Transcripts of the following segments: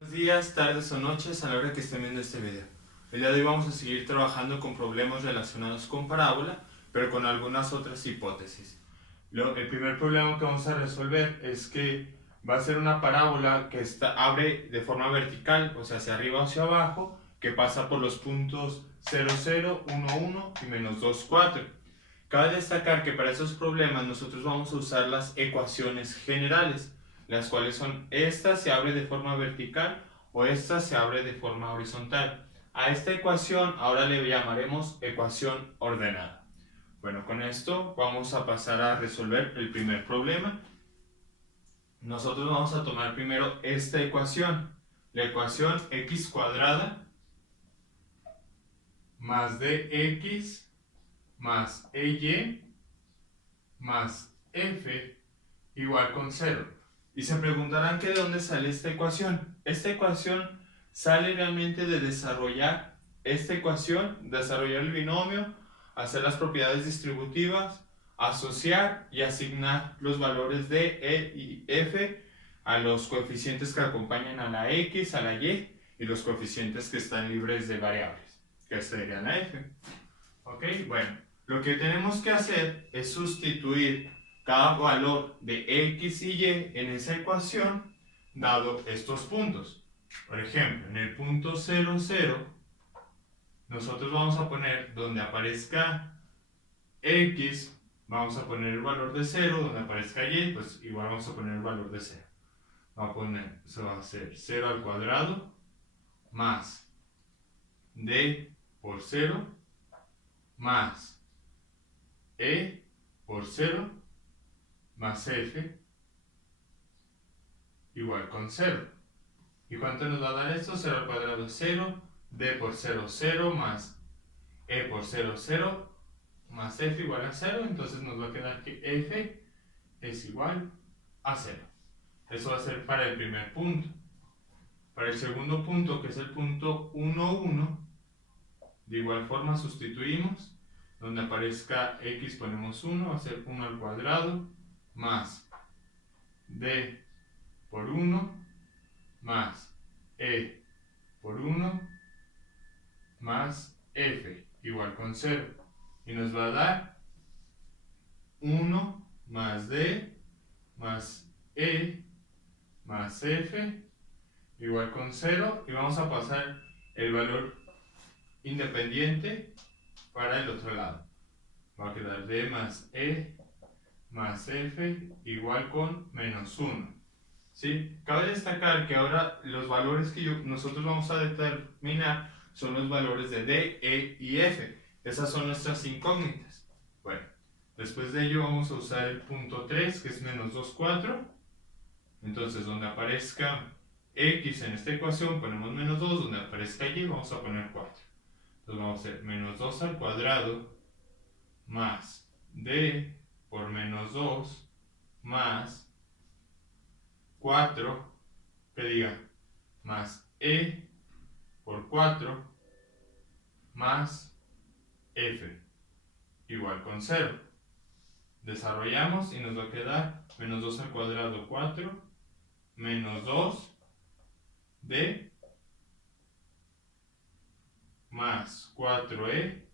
Buenos días, tardes o noches a la hora que estén viendo este video. El día de hoy vamos a seguir trabajando con problemas relacionados con parábola, pero con algunas otras hipótesis. El primer problema que vamos a resolver es que va a ser una parábola que abre de forma vertical, o sea, hacia arriba o hacia abajo, que pasa por los puntos 0, 0, 1, 1 y menos 2, 4. Cabe destacar que para esos problemas nosotros vamos a usar las ecuaciones generales, las cuales son esta se abre de forma vertical o esta se abre de forma horizontal. A esta ecuación ahora le llamaremos ecuación ordenada. Bueno, con esto vamos a pasar a resolver el primer problema. Nosotros vamos a tomar primero esta ecuación, la ecuación x cuadrada más dx más ey más f igual con 0. Y se preguntarán que de dónde sale esta ecuación. Esta ecuación sale realmente de desarrollar esta ecuación, desarrollar el binomio, hacer las propiedades distributivas, asociar y asignar los valores de e y f a los coeficientes que acompañan a la x, a la y los coeficientes que están libres de variables, que serían la f. ¿Ok? Bueno, lo que tenemos que hacer es sustituir cada valor de x y y en esa ecuación dado estos puntos. Por ejemplo, en el punto 0, 0, nosotros vamos a poner donde aparezca x, vamos a poner el valor de 0, donde aparezca y, pues igual vamos a poner el valor de 0. Vamos a poner, eso va a ser 0 al cuadrado más d por 0 más e por 0 más f igual con 0. ¿Y cuánto nos va a dar esto? 0 al cuadrado 0, d por 0, 0, más e por 0, 0, más f igual a 0. Entonces nos va a quedar que f es igual a 0. Eso va a ser para el primer punto. Para el segundo punto, que es el punto 1, 1, de igual forma sustituimos. Donde aparezca x ponemos 1, va a ser 1 al cuadrado más d por 1 más e por 1 más f igual con 0. Y nos va a dar 1 más d más e más f igual con 0. Y vamos a pasar el valor independiente para el otro lado. Va a quedar d más e más f igual con menos 1. ¿Sí? Cabe destacar que ahora los valores que nosotros vamos a determinar son los valores de d, e y f. Esas son nuestras incógnitas. Bueno, después de ello vamos a usar el punto 3, que es menos 2, 4. Entonces, donde aparezca x en esta ecuación ponemos menos 2, donde aparezca y vamos a poner 4. Entonces vamos a hacer menos 2 al cuadrado más d por menos 2 más 4, que diga, más e por 4 más f igual con 0. Desarrollamos y nos va a quedar menos 2 al cuadrado 4 menos 2 d más 4e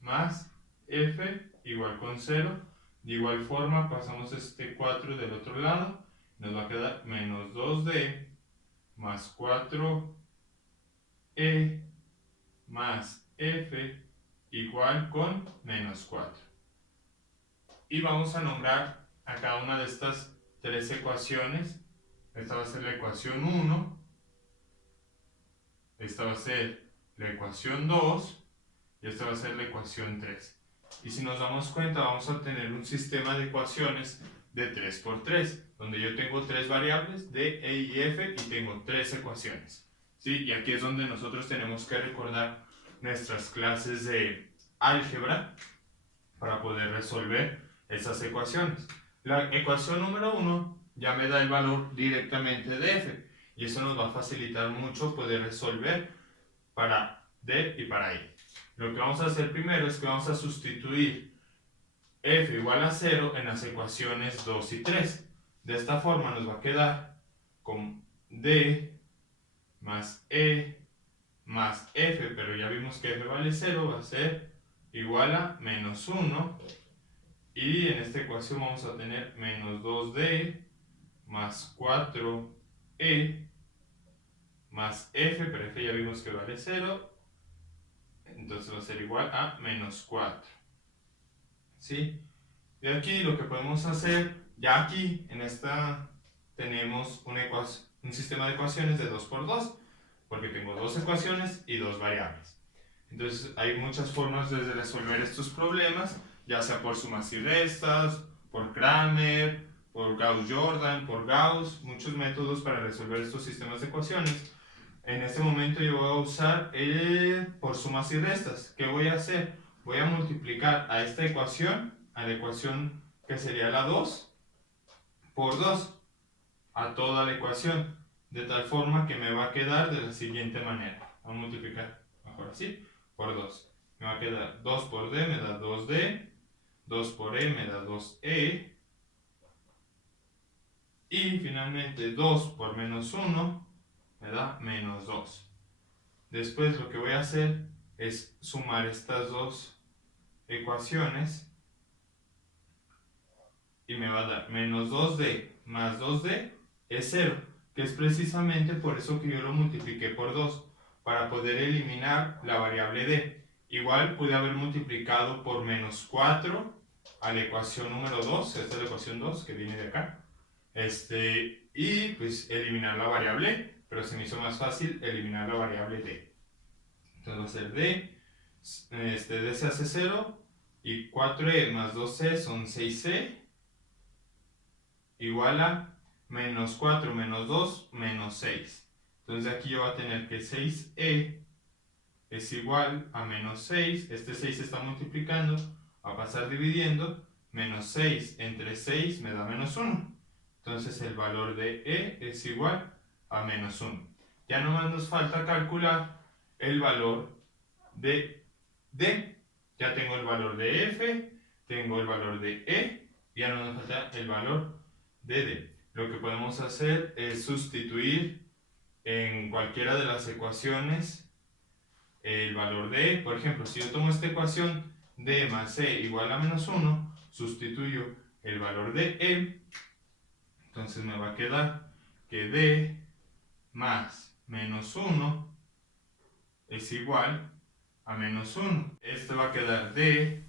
más f igual con 0. De igual forma pasamos este 4 del otro lado. Nos va a quedar menos 2d más 4e más f igual con menos 4. Y vamos a nombrar a cada una de estas tres ecuaciones. Esta va a ser la ecuación 1, esta va a ser la ecuación 2 y esta va a ser la ecuación 3. Y si nos damos cuenta, vamos a tener un sistema de ecuaciones de 3 por 3, donde yo tengo tres variables, d, e y f, y tengo tres ecuaciones. ¿Sí? Y aquí es donde nosotros tenemos que recordar nuestras clases de álgebra para poder resolver esas ecuaciones. La ecuación número 1 ya me da el valor directamente de f, y eso nos va a facilitar mucho poder resolver para d y para e. Lo que vamos a hacer primero es que vamos a sustituir f igual a 0 en las ecuaciones 2 y 3. De esta forma nos va a quedar con d más E más F, pero ya vimos que F vale 0, va a ser igual a menos 1. Y en esta ecuación vamos a tener menos 2D más 4E más F, pero F ya vimos que vale 0. Entonces va a ser igual a menos 4. ¿Sí? De aquí lo que podemos hacer, ya aquí en esta tenemos un sistema de ecuaciones de 2 por 2, porque tengo dos ecuaciones y dos variables. Entonces hay muchas formas de resolver estos problemas, ya sea por sumas y restas, por Cramer, por Gauss-Jordan, por Gauss, muchos métodos para resolver estos sistemas de ecuaciones. En este momento yo voy a usar por sumas y restas. ¿Qué voy a hacer? Voy a multiplicar a esta ecuación, a la ecuación que sería la 2, por 2, a toda la ecuación, de tal forma que me va a quedar de la siguiente manera. Vamos a multiplicar mejor así, por 2. Me va a quedar 2 por D me da 2D, 2 por E me da 2E, y finalmente 2 por menos 1 me da menos 2. Después lo que voy a hacer es sumar estas dos ecuaciones y me va a dar menos 2D más 2D es 0, que es precisamente por eso que yo lo multipliqué por 2, para poder eliminar la variable D. Igual pude haber multiplicado por menos 4 a la ecuación número 2, esta es la ecuación 2 que viene de acá, y pues eliminar la variable, pero se me hizo más fácil eliminar la variable D. Entonces va a ser D, D se hace 0, y 4E más 2C son 6C, igual a menos 4 menos 2 menos 6. Entonces aquí yo voy a tener que 6E es igual a menos 6, este 6 se está multiplicando, va a pasar dividiendo, menos 6 entre 6 me da menos 1. Entonces el valor de E es igual a menos 1. Ya nomás nos falta calcular el valor de D. Ya tengo el valor de F, tengo el valor de E, ya no nos falta el valor de D. Lo que podemos hacer es sustituir en cualquiera de las ecuaciones el valor de E. Por ejemplo, si yo tomo esta ecuación D más E igual a menos 1, sustituyo el valor de E, entonces me va a quedar que D más menos 1 es igual a menos 1. Este va a quedar D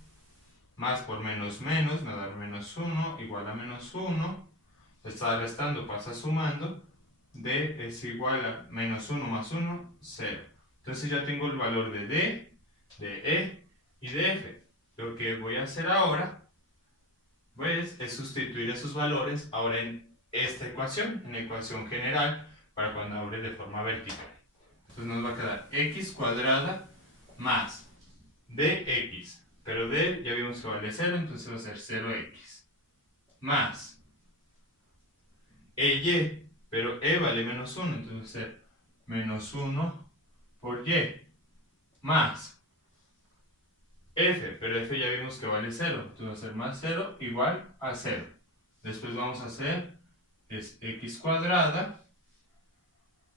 más por menos menos, me va a dar menos 1 igual a menos 1. Está restando, pasa sumando. D es igual a menos 1 más 1, 0. Entonces ya tengo el valor de D, de E y de F. Lo que voy a hacer ahora, pues, es sustituir esos valores ahora en esta ecuación, en la ecuación general, para cuando abre de forma vertical. Entonces nos va a quedar x cuadrada más dx, pero d ya vimos que vale 0, entonces va a ser 0x, más ey, pero e vale menos 1, entonces va a ser menos 1 por y, más f, pero f ya vimos que vale 0, entonces va a ser más 0 igual a 0. Después vamos a hacer, es x cuadrada,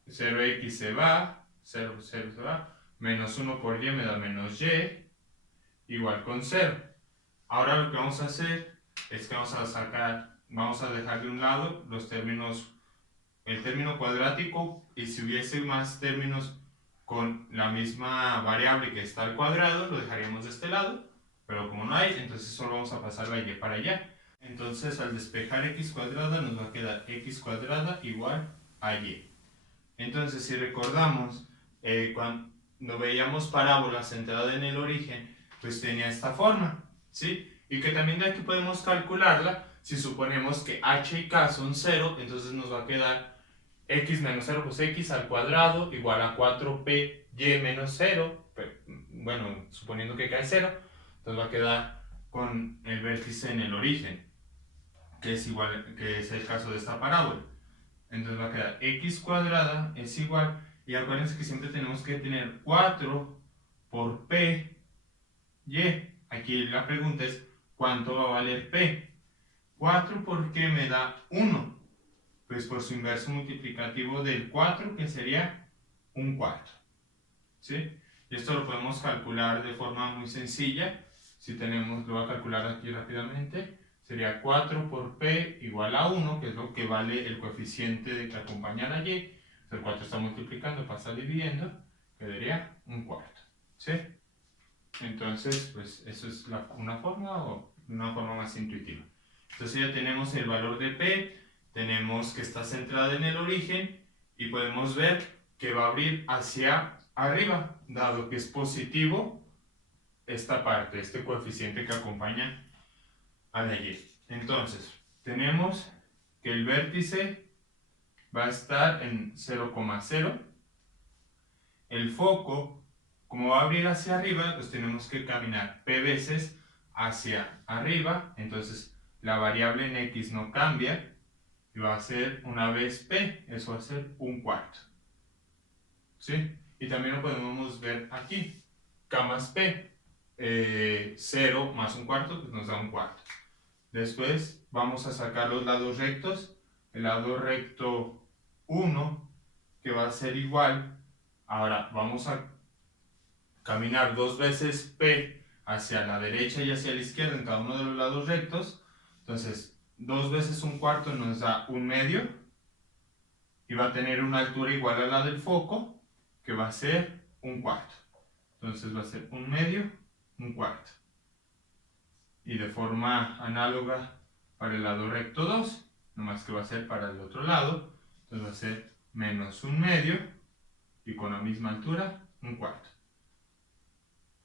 0x se va, 0 se va, menos 1 por y me da menos y, igual con 0. Ahora lo que vamos a hacer es que vamos a dejar de un lado los términos, el término cuadrático, y si hubiese más términos con la misma variable que está al cuadrado, lo dejaríamos de este lado, pero como no hay, entonces solo vamos a pasar la y para allá. Entonces al despejar x cuadrada nos va a quedar x cuadrada igual a y. Entonces si recordamos, cuando veíamos parábolas centradas en el origen, pues tenía esta forma, ¿sí? Y que también de aquí podemos calcularla. Si suponemos que h y k son 0, entonces nos va a quedar x menos 0, pues x al cuadrado igual a 4p y menos 0, bueno, suponiendo que k es 0, entonces va a quedar con el vértice en el origen, que es el caso de esta parábola. Entonces va a quedar x cuadrada es igual, y acuérdense que siempre tenemos que tener 4 por p y. Aquí la pregunta es, ¿cuánto va a valer p? 4 porque me da 1, pues por su inverso multiplicativo del 4, que sería un cuarto. ¿Sí? Y esto lo podemos calcular de forma muy sencilla. Si tenemos, lo voy a calcular aquí rápidamente, sería 4 por P igual a 1, que es lo que vale el coeficiente de que acompaña a la Y. El 4 está multiplicando, pasa dividiendo, quedaría un cuarto. ¿Sí? Entonces, pues eso es una forma más intuitiva. Entonces ya tenemos el valor de P, tenemos que está centrada en el origen y podemos ver que va a abrir hacia arriba, dado que es positivo esta parte, este coeficiente que acompaña a la Y. Entonces, tenemos que el vértice va a estar en 0,0. El foco, como va a abrir hacia arriba, pues tenemos que caminar P veces hacia arriba. Entonces, la variable en X no cambia. Y va a ser una vez P, eso va a ser un cuarto. ¿Sí? Y también lo podemos ver aquí. K más P. 0 más un cuarto, pues nos da un cuarto. Después vamos a sacar los lados rectos. El lado recto 1, que va a ser igual. Ahora vamos a caminar dos veces P hacia la derecha y hacia la izquierda en cada uno de los lados rectos. Entonces, 2 veces un cuarto nos da un medio. Y va a tener una altura igual a la del foco, que va a ser un cuarto. Entonces va a ser un medio, un cuarto. Y de forma análoga para el lado recto 2, nomás que va a ser para el otro lado. Entonces va a ser menos un medio y con la misma altura, un cuarto.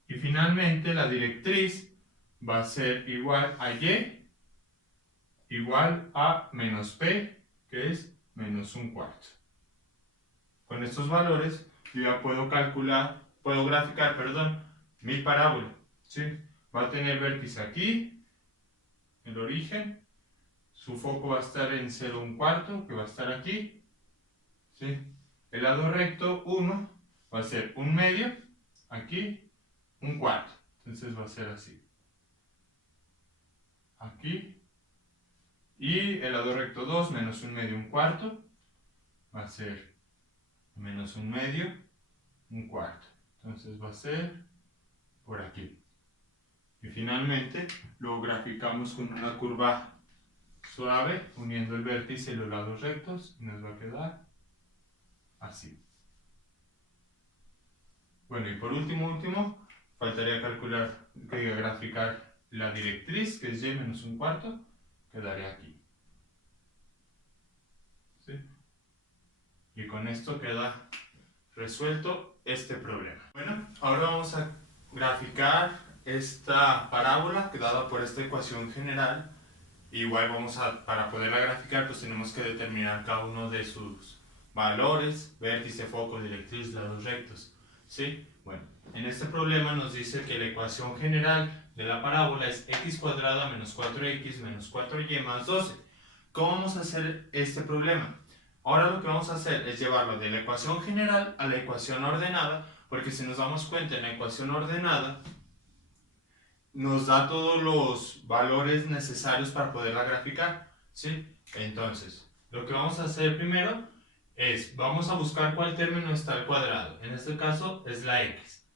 Y finalmente la directriz va a ser igual a Y igual a menos P, que es menos un cuarto. Con estos valores yo ya puedo graficar, mi parábola. ¿Sí? Va a tener vértice aquí, el origen, su foco va a estar en 0, un cuarto, que va a estar aquí. ¿Sí? El lado recto 1 va a ser un medio, aquí, un cuarto. Entonces va a ser así. Aquí. Y el lado recto 2 menos un medio, un cuarto, va a ser menos un medio, un cuarto. Entonces va a ser por aquí. Y finalmente lo graficamos con una curva suave, uniendo el vértice y los lados rectos, y nos va a quedar así. Bueno, y por último, faltaría graficar la directriz, que es Y menos un cuarto, quedaría aquí. ¿Sí? Y con esto queda resuelto este problema. Bueno, ahora vamos a graficar esta parábola dada por esta ecuación general. Igual para poderla graficar, pues tenemos que determinar cada uno de sus valores: vértice, foco, directriz, lados rectos. ¿Sí? Bueno, en este problema nos dice que la ecuación general de la parábola es x cuadrada menos 4x menos 4y más 12. ¿Cómo vamos a hacer este problema? Ahora lo que vamos a hacer es llevarlo de la ecuación general a la ecuación ordenada, porque si nos damos cuenta, en la ecuación ordenada nos da todos los valores necesarios para poderla graficar, ¿sí? Entonces, lo que vamos a hacer primero es, vamos a buscar cuál término está al cuadrado. En este caso es la x.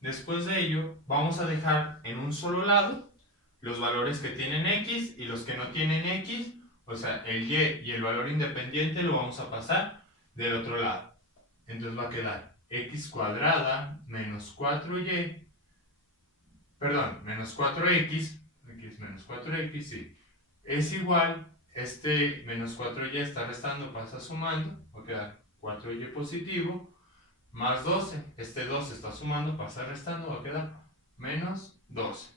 Después de ello, vamos a dejar en un solo lado los valores que tienen x y los que no tienen x, o sea, el y el valor independiente lo vamos a pasar del otro lado. Entonces va a quedar x cuadrada menos 4y, menos 4x, aquí es menos 4x, sí, es igual, este menos 4y está restando, pasa sumando, va a quedar 4y positivo, más 12, este 12 está sumando, pasa restando, va a quedar menos 12.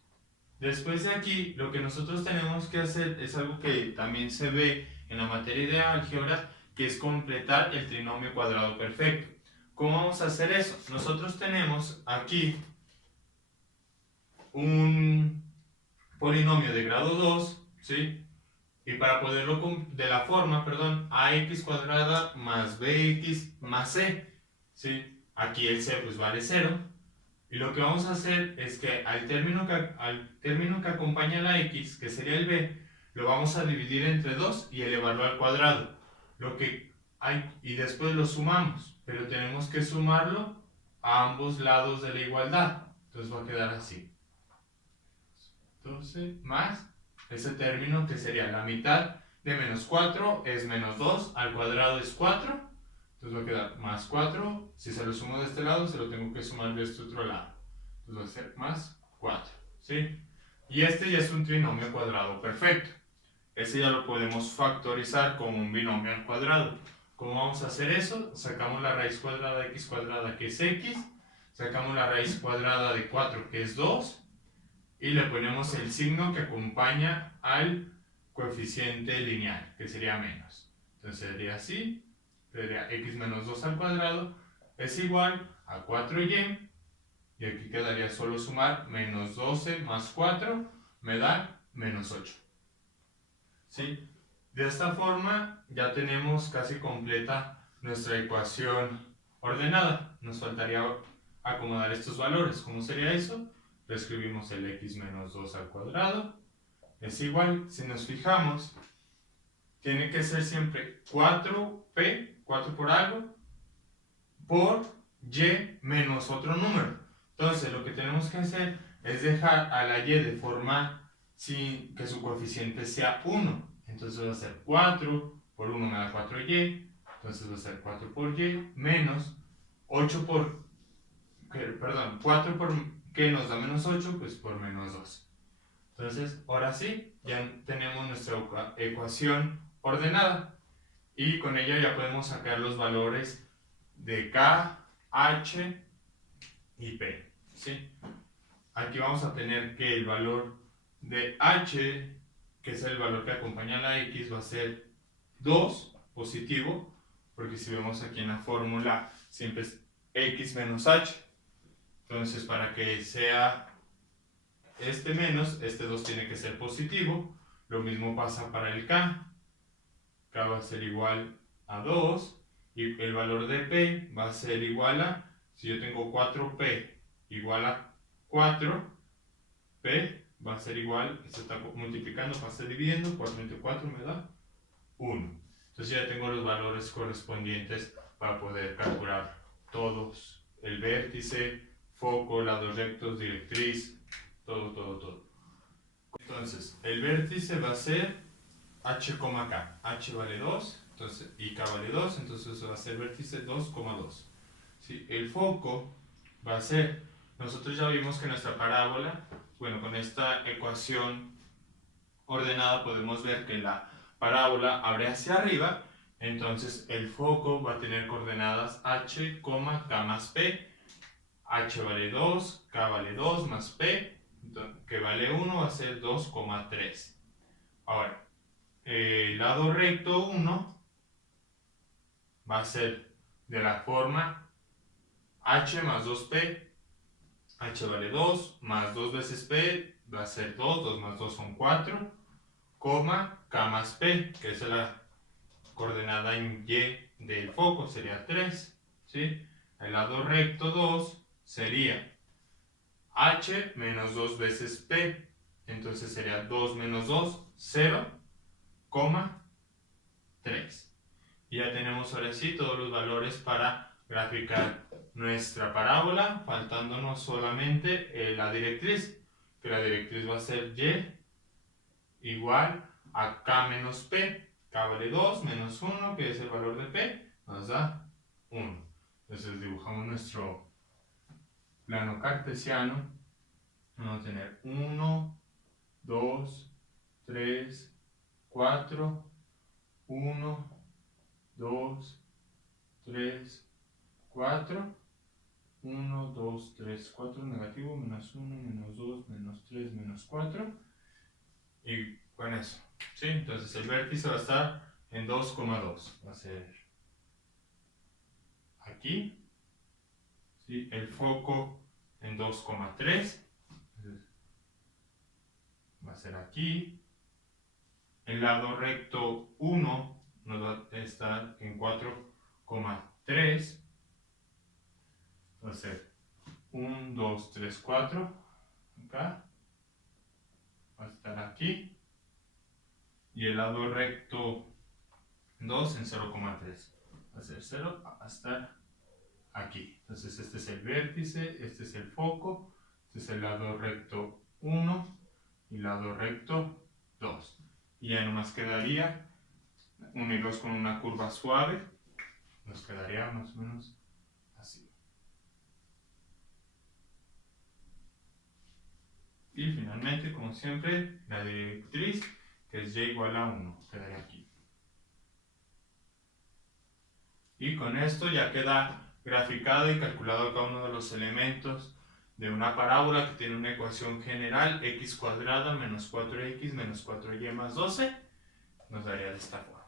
Después de aquí, lo que nosotros tenemos que hacer es algo que también se ve en la materia de álgebra, que es completar el trinomio cuadrado perfecto. ¿Cómo vamos a hacer eso? Nosotros tenemos aquí un polinomio de grado 2, ¿sí? Y para poderlo de la forma, ax cuadrada más bx más c, ¿sí? Aquí el c pues vale 0. Y lo que vamos a hacer es que al término que acompaña la x, que sería el b, lo vamos a dividir entre 2 y elevarlo al cuadrado. Y después lo sumamos. pero tenemos que sumarlo a ambos lados de la igualdad. Entonces va a quedar así. 12 más ese término que sería la mitad de menos 4 es menos 2, al cuadrado es 4. Entonces va a quedar más 4. Si se lo sumo de este lado, se lo tengo que sumar de este otro lado. Entonces va a ser más 4. ¿Sí? Y este ya es un trinomio cuadrado perfecto. Ese ya lo podemos factorizar como un binomio al cuadrado. ¿Cómo vamos a hacer eso? Sacamos la raíz cuadrada de x cuadrada, que es x. Sacamos la raíz cuadrada de 4, que es 2. Y le ponemos el signo que acompaña al coeficiente lineal, que sería menos. Entonces sería así. Sería x menos 2 al cuadrado es igual a 4y. Y aquí quedaría solo sumar menos 12 más 4 me da menos 8. ¿Sí? De esta forma ya tenemos casi completa nuestra ecuación ordenada. Nos faltaría acomodar estos valores. ¿Cómo sería eso? Reescribimos el x menos 2 al cuadrado. Es igual, si nos fijamos, tiene que ser siempre 4p, 4 por algo, por y menos otro número. Entonces lo que tenemos que hacer es dejar a la y de forma sin que su coeficiente sea 1. Entonces va a ser 4 por 1 me da 4y. Entonces va a ser 4 por y menos 8 por, perdón, 4 por que nos da menos 8, pues por menos 2. Entonces, ahora sí, ya tenemos nuestra ecuación ordenada. Y con ella ya podemos sacar los valores de K, H y P. ¿Sí? Aquí vamos a tener que el valor de H, que es el valor que acompaña a la X, va a ser 2, positivo, porque si vemos aquí en la fórmula, siempre es X menos H. Entonces, para que sea este menos, este 2 tiene que ser positivo. Lo mismo pasa para el K. K va a ser igual a 2. Y el valor de P va a ser igual a, si yo tengo 4P igual a 4, P va a ser igual, se está multiplicando, pasa dividiendo, 4 entre 4 me da 1. Entonces ya tengo los valores correspondientes para poder calcular todos, el vértice, foco, lados rectos, directriz, todo. Entonces, el vértice va a ser h, k. H vale 2, entonces, y k vale 2, entonces eso va a ser vértice 2,2. ¿Sí? El foco va a ser, nosotros ya vimos que nuestra parábola, bueno, con esta ecuación ordenada podemos ver que la parábola abre hacia arriba, entonces el foco va a tener coordenadas h, k más p. H vale 2, K vale 2 más P, que vale 1, va a ser 2,3. Ahora, el lado recto 1 va a ser de la forma H más 2P. H vale 2, más 2 veces P va a ser 2, 2 más 2 son 4, coma K más P, que es la coordenada en Y del foco, sería 3. ¿Sí? El lado recto 2 sería H menos 2 veces P, entonces sería 2 menos 2, 0,3. Y ya tenemos ahora sí todos los valores para graficar nuestra parábola, faltándonos solamente la directriz, que la directriz va a ser Y igual a K menos P. K vale 2 menos 1, que es el valor de P, nos da 1. Entonces dibujamos nuestro plano cartesiano. Vamos a tener 1, 2, 3, 4, 1, 2, 3, 4, 1, 2, 3, 4, negativo, menos 1, menos 2, menos 3, menos 4. Y con eso, ¿sí? Entonces el vértice va a estar en 2,2. Va a ser aquí, ¿sí? El foco en 2,3. Va a ser aquí. El lado recto 1 nos va a estar en 4,3. Va a ser 1, 2, 3, 4. Acá. Va a estar aquí. Y el lado recto 2 en 0,3. Va a ser 0, va a estar aquí. Entonces este es el vértice, este es el foco, este es el lado recto 1 y lado recto 2. Y ya nomás quedaría unirlos con una curva suave. Nos quedaría más o menos así. Y finalmente, como siempre, la directriz, que es y igual a 1, quedaría aquí. Y con esto ya queda graficado y calculado cada uno de los elementos de una parábola que tiene una ecuación general, x cuadrada menos 4x menos 4y más 12, nos daría de esta forma.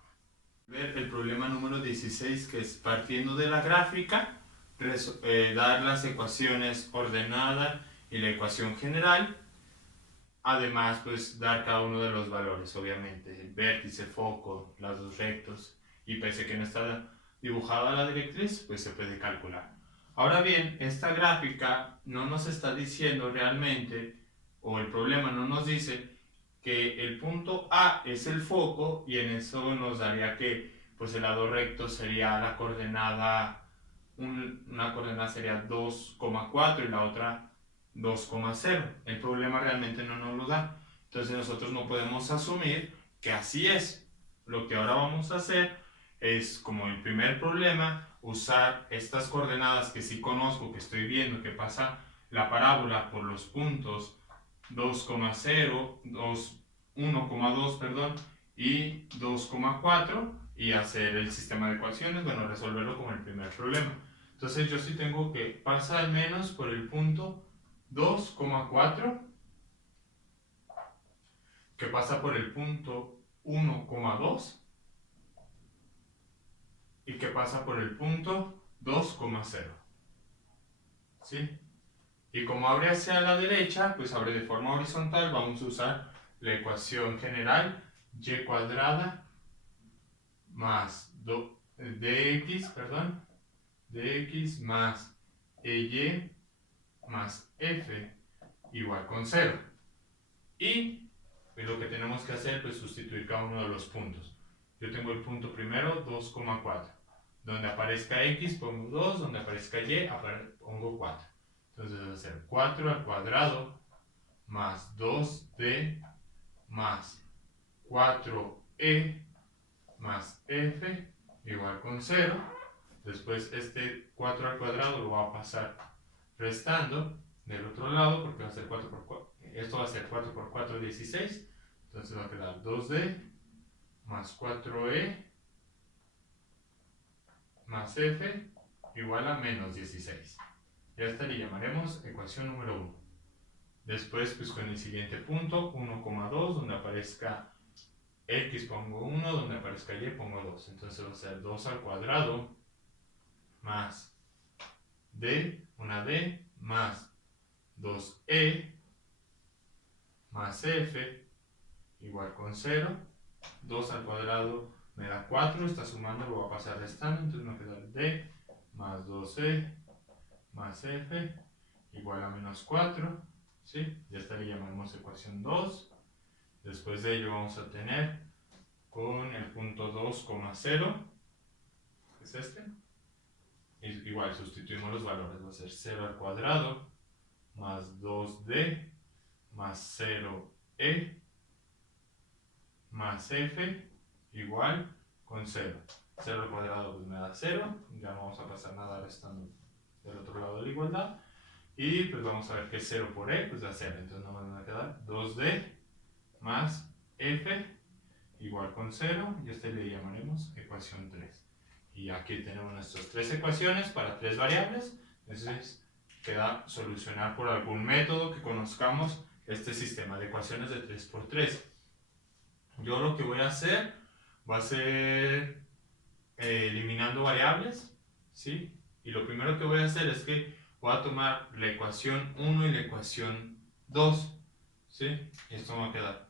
Ver el problema número 16, que es partiendo de la gráfica, dar las ecuaciones ordenada y la ecuación general. Además, pues dar cada uno de los valores, obviamente, el vértice, foco, los dos rectos, y pese a que no está dibujada la directriz, pues se puede calcular. Ahora bien, esta gráfica no nos está diciendo realmente, o el problema no nos dice, que el punto A es el foco, y en eso nos daría que pues el lado recto sería la coordenada, una coordenada sería 2,4 y la otra 2,0. El problema realmente no nos lo da. Entonces nosotros no podemos asumir que así es. Lo que ahora vamos a hacer es, como el primer problema, usar estas coordenadas que sí conozco, que estoy viendo que pasa la parábola por los puntos 2,0, 1,2, perdón, y 2,4, y hacer el sistema de ecuaciones, bueno, resolverlo como el primer problema. Entonces yo sí tengo que pasar al menos por el punto 2,4, que pasa por el punto 1,2 y que pasa por el punto 2,0. ¿Sí? Y como abre hacia la derecha, pues abre de forma horizontal, vamos a usar la ecuación general y cuadrada más dx más ey más f igual con 0. Y pues lo que tenemos que hacer, pues sustituir cada uno de los puntos. Yo tengo el punto primero, 2,4. Donde aparezca x pongo 2, donde aparezca y pongo 4. Entonces va a ser 4 al cuadrado más 2d más 4e más f igual con 0. Después este 4 al cuadrado lo va a pasar restando del otro lado, porque va a ser 4 por 4. Esto va a ser 4 por 4, 16. Entonces va a quedar 2d más 4e más f igual a menos 16. Ya esta le llamaremos ecuación número 1. Después, pues con el siguiente punto, 1,2, donde aparezca x pongo 1, donde aparezca y pongo 2. Entonces va a ser 2 al cuadrado más d, una d, más 2e más f igual con 0. 2 al cuadrado me da 4, está sumando, lo va a pasar restando, entonces me va a quedar d más 2e más f igual a menos 4. ¿Sí? Ya esta le llamamos ecuación 2. Después de ello vamos a tener con el punto 2,0, que es este. Igual sustituimos los valores, va a ser 0 al cuadrado más 2d más 0e más f igual con 0. 0 al cuadrado pues me da 0, ya no vamos a pasar nada restando del otro lado de la igualdad. Y pues vamos a ver que 0 por e pues da 0, entonces nos van a quedar 2d más f igual con 0, y este le llamaremos ecuación 3. Y aquí tenemos nuestras tres ecuaciones para tres variables. Entonces queda solucionar por algún método que conozcamos este sistema de ecuaciones de 3×3. Yo lo que voy a hacer va a ser eliminando variables, ¿sí? Y lo primero que voy a hacer es que voy a tomar la ecuación 1 y la ecuación 2, ¿sí? Y esto me va a quedar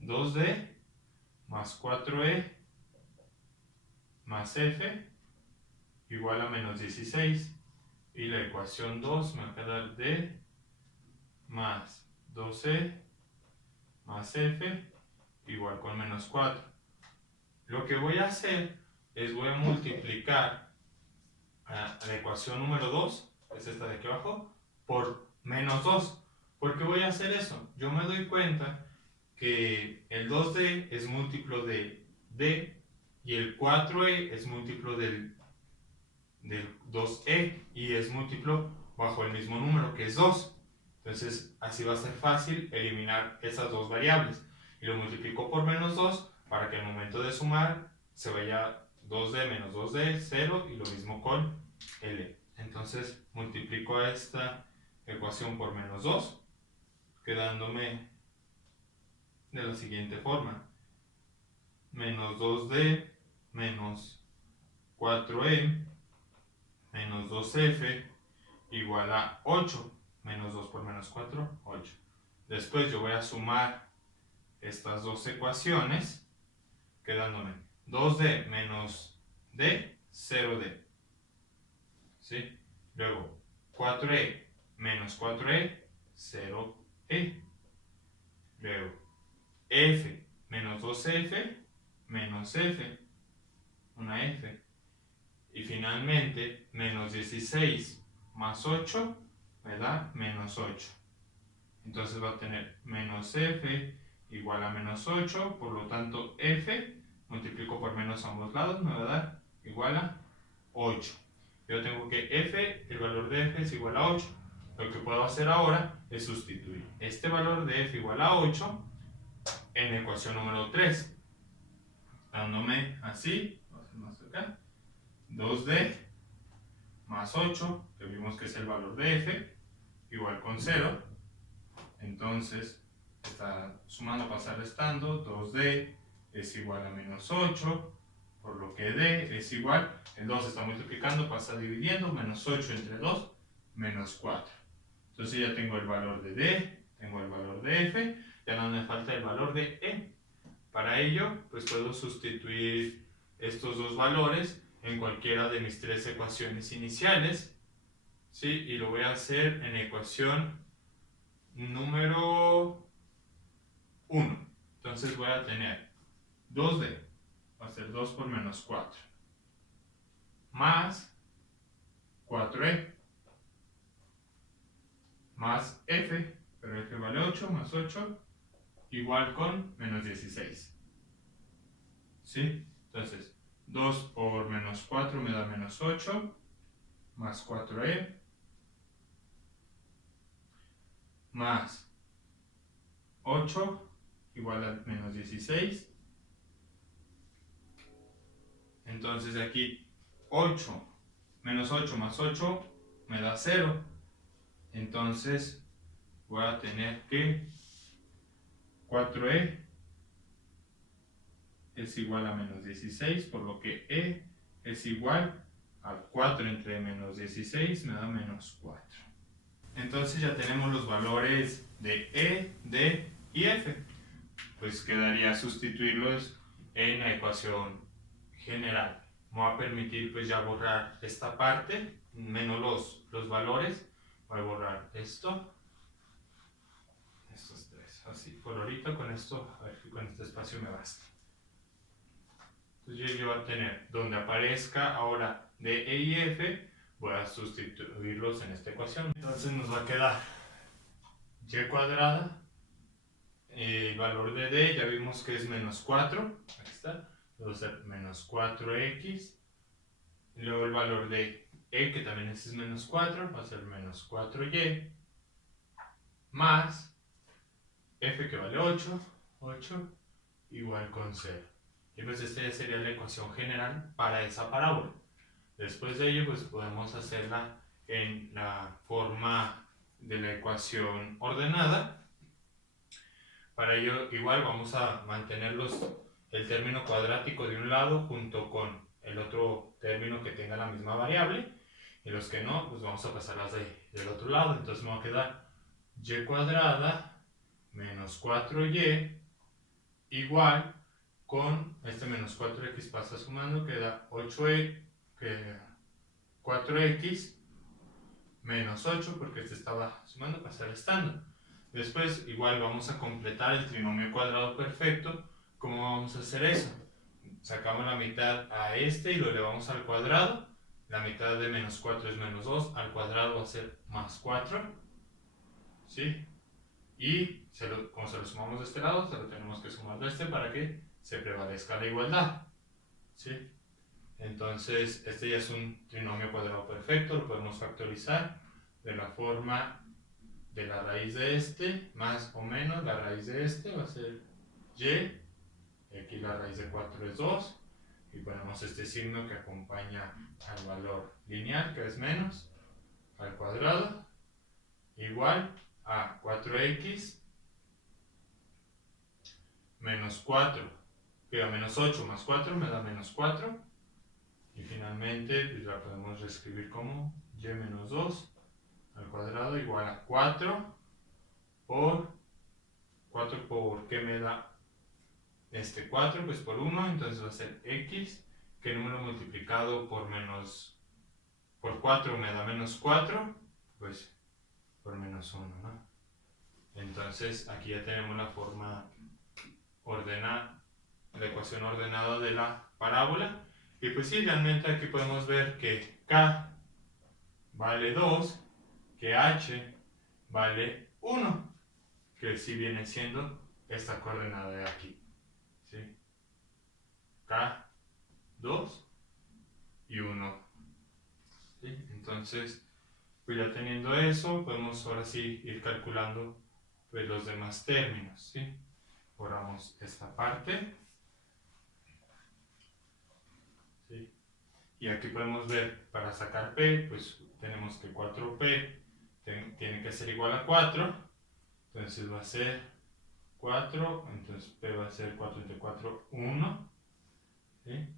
2d más 4e más f igual a menos 16. Y la ecuación 2 me va a quedar d más 2e más f igual con menos 4. Lo que voy a hacer es voy a multiplicar a la ecuación número 2, que es esta de aquí abajo, por menos 2. ¿Por qué voy a hacer eso? Yo me doy cuenta que el 2D es múltiplo de D y el 4E es múltiplo del 2E y es múltiplo bajo el mismo número que es 2. Entonces así va a ser fácil eliminar esas dos variables. Y lo multiplico por menos 2 para que al momento de sumar se vaya 2D menos 2D, 0, y lo mismo con L. Entonces multiplico a esta ecuación por menos 2, quedándome de la siguiente forma. Menos 2D menos 4E menos 2F igual a 8. Menos 2 por menos 4, 8. Después yo voy a sumar estas dos ecuaciones, quedándome 2D menos D, 0D. ¿Sí? Luego 4E menos 4E, 0E. Luego F menos 2F menos F, una F. Y finalmente, menos 16 más 8 me da menos 8. Entonces va a tener menos F igual a menos 8, por lo tanto F, multiplico por menos a ambos lados, me va a dar igual a 8. Yo tengo que F, el valor de F es igual a 8. Lo que puedo hacer ahora es sustituir este valor de F igual a 8 en la ecuación número 3. Dándome así, vamos a hacer más acá, 2D más 8, que vimos que es el valor de F, igual con 0. Entonces, está sumando, pasa restando, 2D es igual a menos 8, por lo que D es igual, el 2 está multiplicando, pasa dividiendo, menos 8 entre 2, menos 4. Entonces ya tengo el valor de D, tengo el valor de F, ya no me falta el valor de E. Para ello, pues puedo sustituir estos dos valores en cualquiera de mis tres ecuaciones iniciales, ¿sí? Y lo voy a hacer en la ecuación número 1. Entonces voy a tener 2D, va a ser 2 por menos 4, más 4E, más F, pero F vale 8, más 8, igual con menos 16. ¿Sí? Entonces, 2 por menos 4 me da menos 8, más 4E, más 8 igual a menos 16. Entonces de aquí 8 menos 8 más 8 me da 0. Entonces voy a tener que 4E es igual a menos 16, por lo que E es igual a 4 entre menos 16 me da menos 4. Entonces ya tenemos los valores de E, D y F. Pues quedaría sustituirlos en la ecuación general. Me va a permitir pues ya borrar esta parte, menos los valores. Voy a borrar esto, estos tres, así por ahorita con esto, a ver si con este espacio me basta. Entonces yo voy a tener donde aparezca ahora D, E y F, voy a sustituirlos en esta ecuación. Entonces nos va a quedar y cuadrada, el valor de D ya vimos que es menos 4, aquí está, va a ser menos 4x, y luego el valor de E, que también es menos 4, va a ser menos 4y, más F, que vale 8, 8 igual con 0. Y pues esta ya sería la ecuación general para esa parábola. Después de ello pues podemos hacerla en la forma de la ecuación ordenada. Para ello igual vamos a mantener el término cuadrático de un lado junto con el otro término que tenga la misma variable, y los que no, pues vamos a pasarlas del otro lado. Entonces me va a quedar y cuadrada menos 4y igual con este menos 4x pasa sumando, queda 8e, que 4x menos 8, porque este estaba sumando, pasa restando. Después igual vamos a completar el trinomio cuadrado perfecto. ¿Cómo vamos a hacer eso? Sacamos la mitad a este y lo elevamos al cuadrado, la mitad de menos 4 es menos 2, al cuadrado va a ser más 4, ¿sí? Y como se lo sumamos de este lado, se lo tenemos que sumar de este para que se prevalezca la igualdad, ¿sí? Entonces, este ya es un trinomio cuadrado perfecto, lo podemos factorizar de la forma de la raíz de este, más o menos la raíz de este va a ser y, y aquí la raíz de 4 es 2, y ponemos este signo que acompaña al valor lineal, que es menos, al cuadrado, igual a 4x menos 4, pero menos 8 más 4 me da menos 4, y finalmente pues la podemos reescribir como y menos 2 al cuadrado igual a 4 por ¿qué me da? 4, pues por 1, entonces va a ser x, que número multiplicado por 4 me da menos 4, pues por menos 1, ¿no? Entonces aquí ya tenemos la forma ordenada, la ecuación ordenada de la parábola, y pues sí, realmente aquí podemos ver que k vale 2, que h vale 1, que sí viene siendo esta coordenada de aquí, ¿sí? K, 2 y 1, ¿sí? Entonces, pues ya teniendo eso, podemos ahora sí ir calculando pues, los demás términos, ¿sí? Borramos esta parte, ¿sí? Y aquí podemos ver, para sacar P, pues tenemos que 4P tiene que ser igual a 4, entonces va a ser 4, entonces P va a ser 4 entre 4, 1, ¿sí?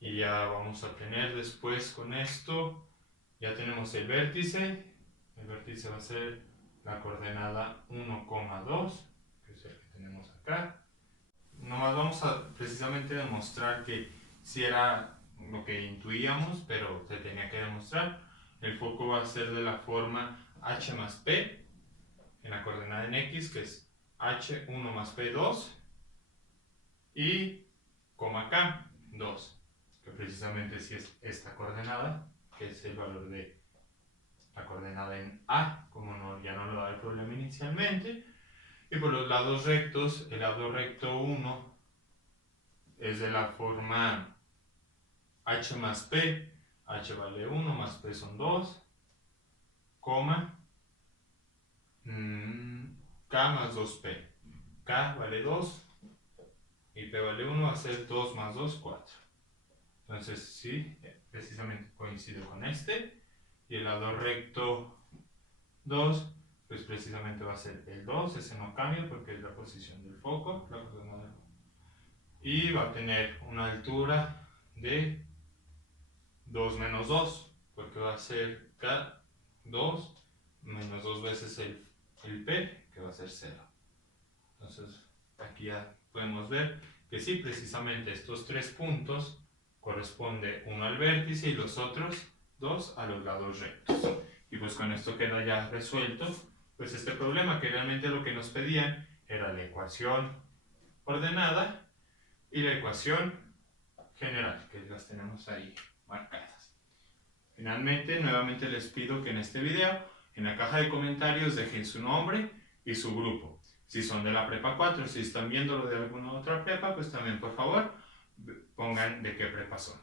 Y ya vamos a tener después con esto, ya tenemos el vértice va a ser la coordenada 1,2, que es el que tenemos acá. Nomás vamos a precisamente demostrar que si era lo que intuíamos, pero se tenía que demostrar. El foco va a ser de la forma h más p, en la coordenada en x, que es h1 más p2, y coma k, 2, que precisamente si es esta coordenada, que es el valor de la coordenada en a, como ya no lo da el problema inicialmente. Y por los lados rectos, el lado recto 1 es de la forma h más p, h vale 1 más p son 2, coma, k más 2p, k vale 2 y p vale 1, va a ser 2 más 2, 4. Entonces sí, precisamente coincide con este, y el lado recto 2, pues precisamente va a ser el 2, ese no cambia porque es la posición del foco, la coordenada, y va a tener una altura de 2 menos 2, porque va a ser K2 menos 2 veces el P, que va a ser 0. Entonces, aquí ya podemos ver que sí, precisamente estos tres puntos corresponde uno al vértice y los otros dos a los lados rectos. Y pues con esto queda ya resuelto pues este problema, que realmente lo que nos pedían era la ecuación ordenada y la ecuación general, que las tenemos ahí marcadas. Finalmente, nuevamente les pido que en este video, en la caja de comentarios, dejen su nombre y su grupo. Si son de la prepa 4, si están viéndolo de alguna otra prepa, pues también por favor pongan de qué prepa son.